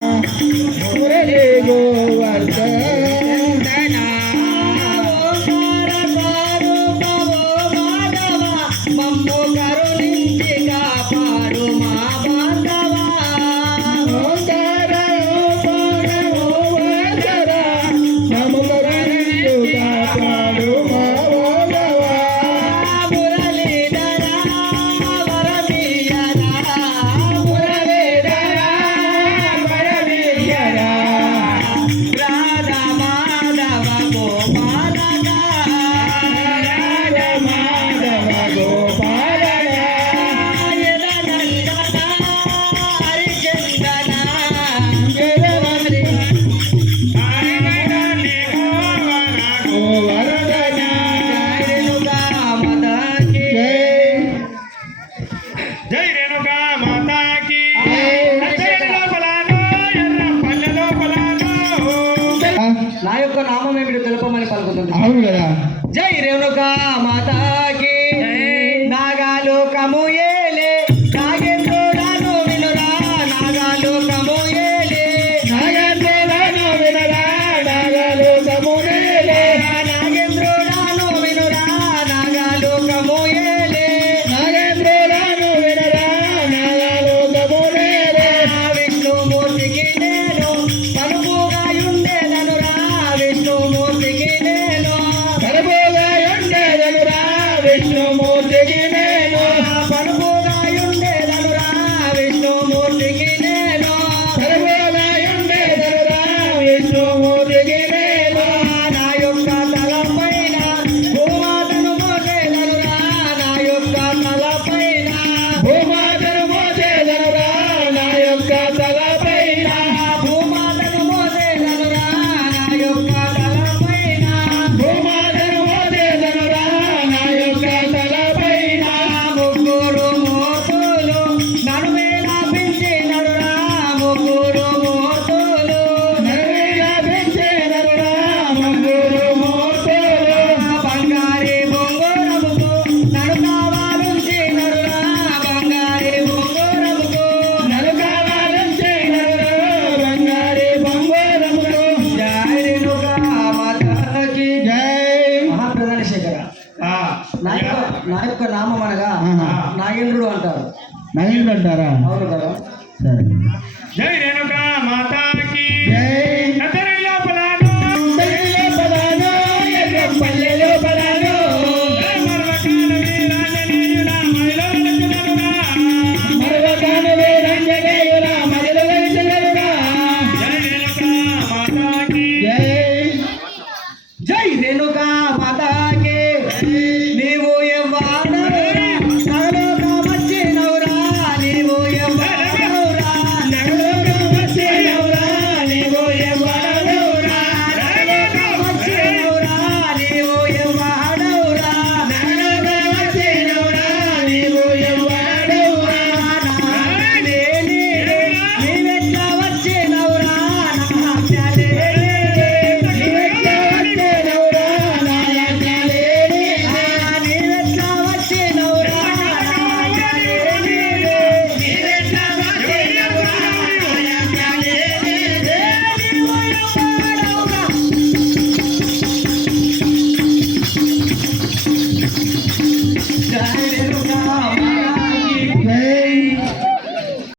మురళి గోవర్ధన మమ్ము కరుణించి కాపాడు మా బాంధవా నా యొక్క నామం ఏమిటి తెలుపమని పలుకుతుంది. అవును కదా. జై రేణుకా మాతాకి నాగాలోకము ఏలే నాగేంద్రుడాను వినురా నాగాలోకము ఏలే నాగేంద్రుడాను వినురా నాగలోకము ఏలే నాగేంద్రుడాను వినురా నాగాలోకము ఏలే నాగేంద్రుడాను వినురా నాగలోకము ఏలే విష్ణుమూర్తికి నేను పలుపుగా ఉండేదనురా విష్ణుమూర్తికి నేను పలుపుగా ఉండేదనురా విష్ణుమూర్తికి నేను పలుపుగా ఉండేదనురా విష్ణుమూర్తికి నేను పలుపుగా ఉండేదనురా విష్ణుమూర్తికి నేను నా యొక్క తలపైన భూమాతను మోసేదనురా నా యొక్క తలపైన భూమాతను మోసేదనురా నా యొక్క తలపైన భూమాతను మోసేదనురా నా యొక్క తలపైన భూమాతను మోసేదనురా నా యొక్క తలపైన ముగ్గురు మూర్తులు నడుమేలా పెంచినరురా ముగ్గురు మూర్తులు నరులా పెంచేదనురా ముగ్గురు మూర్తులు బంగారి బొంగురముకు నడుకావాలుంచినరురా బంగారి బొంగురముకు నలుకావాలంచేనరురా బంగారి బంగారములు. జై రేణుకా మాతాకి జై. మహాప్రధాన శేఖర నా యొక్క నామం అనగా ఆహా. నాగేంద్రుడు అంటారు. నగేంద్ర అంటారా? అవును కదా. సరే. జై